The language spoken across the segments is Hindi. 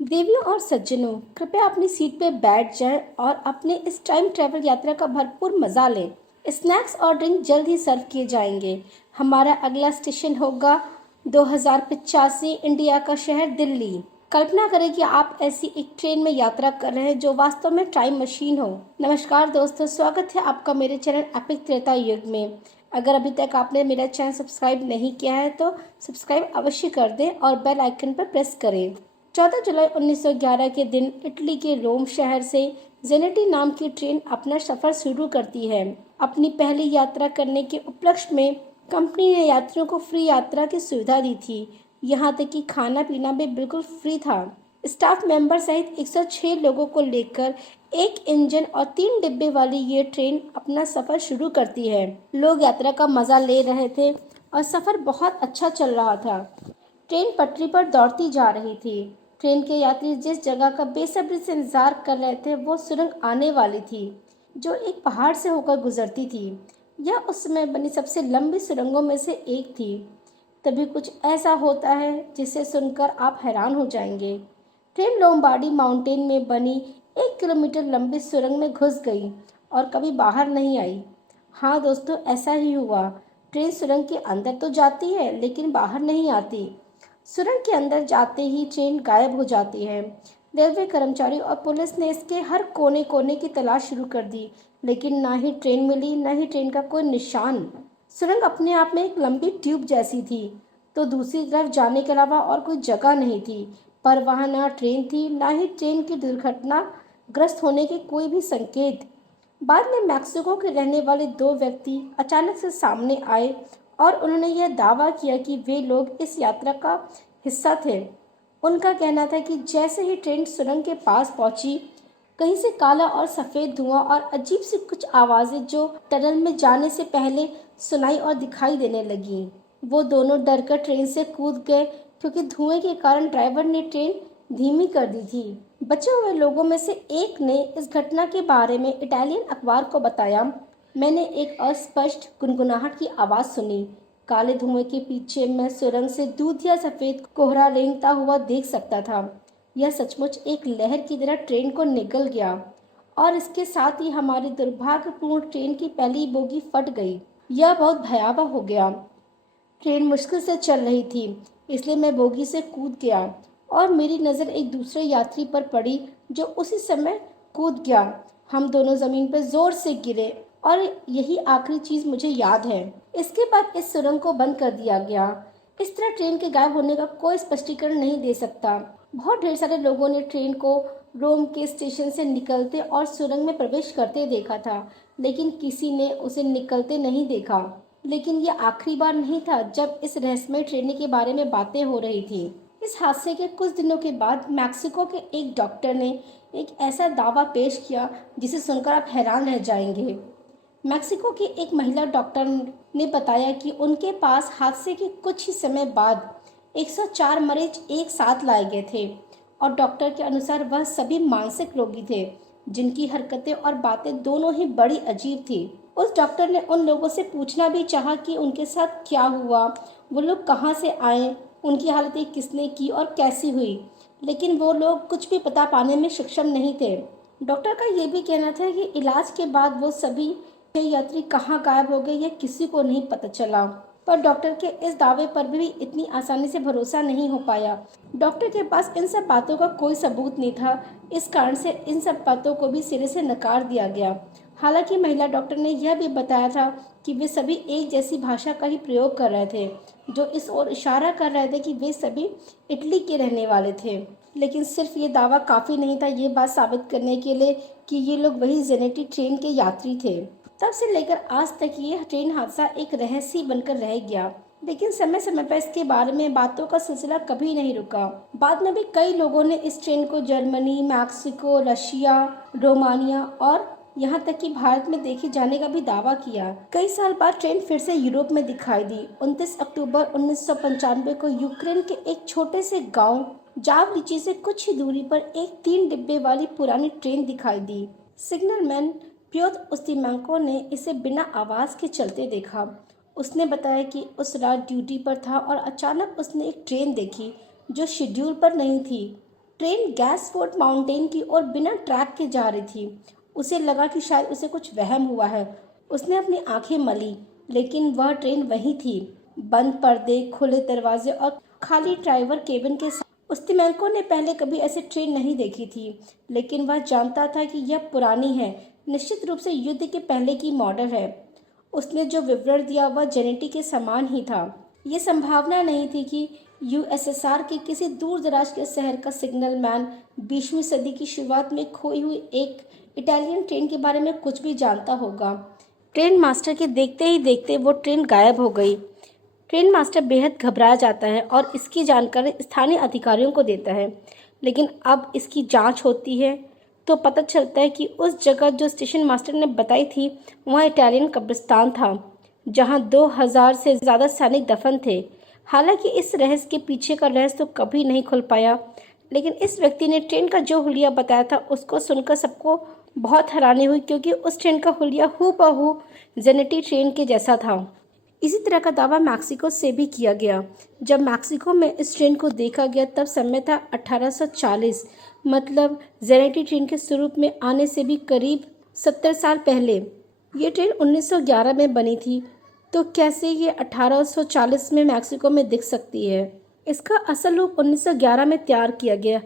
देवियों और सज्जनों, कृपया अपनी सीट पर बैठ जाएं और अपने इस टाइम ट्रैवल यात्रा का भरपूर मजा लें। स्नैक्स और ड्रिंक जल्द ही सर्व किए जाएंगे। हमारा अगला स्टेशन होगा 2085, इंडिया का शहर दिल्ली। कल्पना करें कि आप ऐसी एक ट्रेन में यात्रा कर रहे हैं जो वास्तव में टाइम मशीन हो। नमस्कार दोस्तों, स्वागत है आपका मेरे चैनल एपिक त्रेता युग में। अगर अभी तक आपने मेरा चैनल सब्सक्राइब नहीं किया है तो सब्सक्राइब अवश्य कर दें और बेल आइकन पर प्रेस करें। 14 जुलाई 1911 के दिन इटली के रोम शहर से जेनेटी नाम की ट्रेन अपना सफर शुरू करती है। अपनी पहली यात्रा करने के उपलक्ष्य में कंपनी ने यात्रियों को फ्री यात्रा की सुविधा दी थी। यहाँ तक कि खाना पीना भी बिल्कुल फ्री था। स्टाफ मेंबर सहित 106 लोगों को लेकर एक इंजन और 3 डिब्बे वाली ये ट्रेन अपना सफर शुरू करती है। लोग यात्रा का मजा ले रहे थे और सफर बहुत अच्छा चल रहा था। ट्रेन पटरी पर दौड़ती जा रही थी। ट्रेन के यात्री जिस जगह का बेसब्री से इंतजार कर रहे थे वो सुरंग आने वाली थी, जो एक पहाड़ से होकर गुजरती थी। यह उस समय बनी सबसे लंबी सुरंगों में से एक थी। तभी कुछ ऐसा होता है जिसे सुनकर आप हैरान हो जाएंगे। ट्रेन लोम्बार्डी माउंटेन में बनी 1 किलोमीटर लंबी सुरंग में घुस गई और कभी बाहर नहीं आई। हाँ दोस्तों, ऐसा ही हुआ। ट्रेन सुरंग के अंदर तो जाती है लेकिन बाहर नहीं आती। सुरंग के अंदर जाते ही ट्रेन गायब हो जाती है। रेलवे कर्मचारी और पुलिस ने इसके हर कोने कोने की तलाश शुरू कर दी, लेकिन ना ही ट्रेन मिली, ना ही ट्रेन का कोई निशान। सुरंग अपने आप में एक लंबी ट्यूब जैसी थी, तो दूसरी तरफ जाने के अलावा और कोई जगह नहीं थी। पर वहां ना ट्रेन थी, ना ही ट्रेन की दुर्घटना ग्रस्त होने के कोई भी संकेत। बाद में मैक्सिको के रहने वाले 2 व्यक्ति अचानक से सामने आए और उन्होंने यह दावा किया कि वे लोग इस यात्रा का हिस्सा थे। उनका कहना था कि जैसे ही ट्रेन सुरंग के पास पहुंची, कहीं से काला और सफ़ेद धुआं और अजीब सी कुछ आवाज़ें जो टनल में जाने से पहले सुनाई और दिखाई देने लगीं। वो दोनों डरकर ट्रेन से कूद गए, क्योंकि धुएं के कारण ड्राइवर ने ट्रेन धीमी कर दी थी। बचे हुए लोगों में से एक ने इस घटना के बारे में इटालियन अखबार को बताया। मैंने एक अस्पष्ट गुनगुनाहट की आवाज़ सुनी। काले धुएं के पीछे मैं सुरंग से दूधिया सफ़ेद कोहरा रेंगता हुआ देख सकता था। यह सचमुच एक लहर की तरह ट्रेन को निगल गया और इसके साथ ही हमारी दुर्भाग्यपूर्ण ट्रेन की पहली बोगी फट गई। यह बहुत भयावह हो गया। ट्रेन मुश्किल से चल रही थी, इसलिए मैं बोगी से कूद गया और मेरी नज़र एक दूसरे यात्री पर पड़ी जो उसी समय कूद गया। हम दोनों ज़मीन पर ज़ोर से गिरे और यही आखिरी चीज़ मुझे याद है। इसके बाद इस सुरंग को बंद कर दिया गया। इस तरह ट्रेन के गायब होने का कोई स्पष्टीकरण नहीं दे सकता। बहुत ढेर सारे लोगों ने ट्रेन को रोम के स्टेशन से निकलते और सुरंग में प्रवेश करते देखा था, लेकिन किसी ने उसे निकलते नहीं देखा। लेकिन यह आखिरी बार नहीं था जब इस रहस्यमय ट्रेन के बारे में बातें हो रही थी। इस हादसे के कुछ दिनों के बाद मैक्सिको के एक डॉक्टर ने एक ऐसा दावा पेश किया जिसे सुनकर आप हैरान रह जाएंगे। मैक्सिको की एक महिला डॉक्टर ने बताया कि उनके पास हादसे के कुछ ही समय बाद 104 मरीज एक साथ लाए गए थे और डॉक्टर के अनुसार वह सभी मानसिक रोगी थे, जिनकी हरकतें और बातें दोनों ही बड़ी अजीब थी। उस डॉक्टर ने उन लोगों से पूछना भी चाहा कि उनके साथ क्या हुआ, वो लोग कहाँ से आए, उनकी हालतें किसने की और कैसी हुई, लेकिन वो लोग कुछ भी पता पाने में सक्षम नहीं थे। डॉक्टर का ये भी कहना था कि इलाज के बाद वो सभी यात्री कहाँ गायब हो गए यह किसी को नहीं पता चला। पर डॉक्टर के इस दावे पर भी इतनी आसानी से भरोसा नहीं हो पाया। डॉक्टर के पास इन सब बातों का कोई सबूत नहीं था, इस कारण से इन सब बातों को भी सिरे से नकार दिया गया। हालांकि महिला डॉक्टर ने यह भी बताया था कि वे सभी एक जैसी भाषा का ही प्रयोग कर रहे थे, जो इस ओर इशारा कर रहे थे कि वे सभी इटली के रहने वाले थे। लेकिन सिर्फ ये दावा काफ़ी नहीं था ये बात साबित करने के लिए कि ये लोग वही जेनेटी ट्रेन के यात्री थे। तब से लेकर आज तक ये ट्रेन हादसा एक रहस्य बनकर रह गया, लेकिन समय समय पर इसके बारे में बातों का सिलसिला कभी नहीं रुका। बाद में भी कई लोगों ने इस ट्रेन को जर्मनी, मैक्सिको, रशिया, रोमानिया और यहाँ तक कि भारत में देखे जाने का भी दावा किया। कई साल बाद ट्रेन फिर से यूरोप में दिखाई दी। 29 अक्टूबर 1995 को यूक्रेन के एक छोटे से गांव जावलिची से कुछ ही दूरी पर एक 3 डिब्बे वाली पुरानी ट्रेन दिखाई दी। सिग्नलमैन प्योत्र उस्तिमेंको ने इसे बिना आवाज़ के चलते देखा। उसने बताया कि उस रात ड्यूटी पर था और अचानक उसने एक ट्रेन देखी जो शेड्यूल पर नहीं थी। ट्रेन गैसफोर्ड माउंटेन की ओर बिना ट्रैक के जा रही थी। उसे लगा कि शायद उसे कुछ वहम हुआ है। उसने अपनी आंखें मली, लेकिन वह ट्रेन वही थी, बंद पर्दे, खुले दरवाजे और खाली ड्राइवर केबिन के साथ। उस्तिमेंको ने पहले कभी ऐसी ट्रेन नहीं देखी थी, लेकिन वह जानता था कि यह पुरानी है, निश्चित रूप से युद्ध के पहले की मॉडल है। उसने जो विवरण दिया वह जेनेटी के समान ही था। ये संभावना नहीं थी कि यूएसएसआर के किसी दूर दराज के शहर का सिग्नल मैन 20वीं सदी की शुरुआत में खोई हुई एक इटालियन ट्रेन के बारे में कुछ भी जानता होगा। ट्रेन मास्टर के देखते ही देखते वो ट्रेन गायब हो गई। ट्रेन मास्टर बेहद घबराया जाता है और इसकी जानकारी स्थानीय अधिकारियों को देता है, लेकिन अब इसकी जांच होती है तो पता चलता है कि उस जगह जो स्टेशन मास्टर ने बताई थी वहाँ इटालियन कब्रिस्तान था, जहाँ 2000 से ज़्यादा सैनिक दफन थे। हालांकि इस रहस्य के पीछे का रहस्य तो कभी नहीं खुल पाया, लेकिन इस व्यक्ति ने ट्रेन का जो हुलिया बताया था उसको सुनकर सबको बहुत हैरानी हुई, क्योंकि उस ट्रेन का हुलिया हूबहू जेनेटी ट्रेन के जैसा था। इसी तरह का दावा मैक्सिको से भी किया गया। जब मैक्सिको में इस ट्रेन को देखा गया तब समय था 1840, मतलब जेनेटी ट्रेन के शुरू में आने से भी करीब 70 साल पहले। ये ट्रेन 1911 में बनी थी, तो कैसे ये 1840 में मैक्सिको में दिख सकती है? इसका असल रूप 1911 में तैयार किया गया।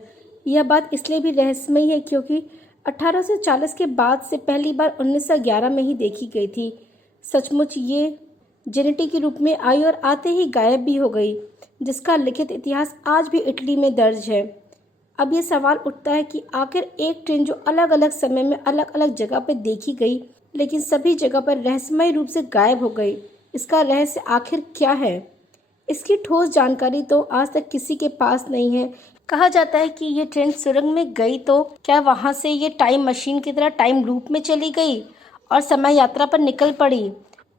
यह बात इसलिए भी रहस्यमयी है क्योंकि 1840 के बाद से पहली बार 1911 में ही देखी गई थी। सचमुच ये जेनेटी के रूप में आई और आते ही गायब भी हो गई, जिसका लिखित इतिहास आज भी इटली में दर्ज है। अब ये सवाल उठता है कि आखिर एक ट्रेन जो अलग अलग समय में अलग अलग जगह पर देखी गई, लेकिन सभी जगह पर रहस्यमय रूप से गायब हो गई, इसका रहस्य आखिर क्या है? इसकी ठोस जानकारी तो आज तक किसी के पास नहीं है। कहा जाता है कि ये ट्रेन सुरंग में गई तो क्या वहाँ से ये टाइम मशीन की तरह टाइम लूप में चली गई और समय यात्रा पर निकल पड़ी,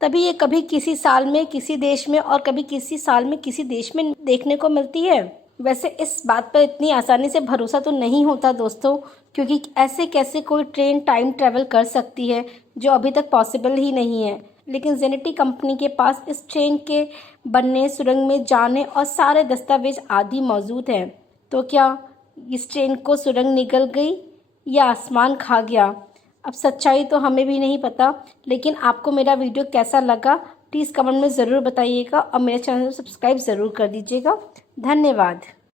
तभी ये कभी किसी साल में किसी देश में और कभी किसी साल में किसी देश में देखने को मिलती है। वैसे इस बात पर इतनी आसानी से भरोसा तो नहीं होता दोस्तों, क्योंकि ऐसे कैसे कोई ट्रेन टाइम ट्रैवल कर सकती है, जो अभी तक पॉसिबल ही नहीं है। लेकिन जेनेटी कंपनी के पास इस ट्रेन के बनने, सुरंग में जाने और सारे दस्तावेज आदि मौजूद हैं। तो क्या इस ट्रेन को सुरंग निगल गई या आसमान खा गया? अब सच्चाई तो हमें भी नहीं पता, लेकिन आपको मेरा वीडियो कैसा लगा प्लीज़ कमेंट में ज़रूर बताइएगा और मेरे चैनल को सब्सक्राइब ज़रूर कर दीजिएगा। धन्यवाद।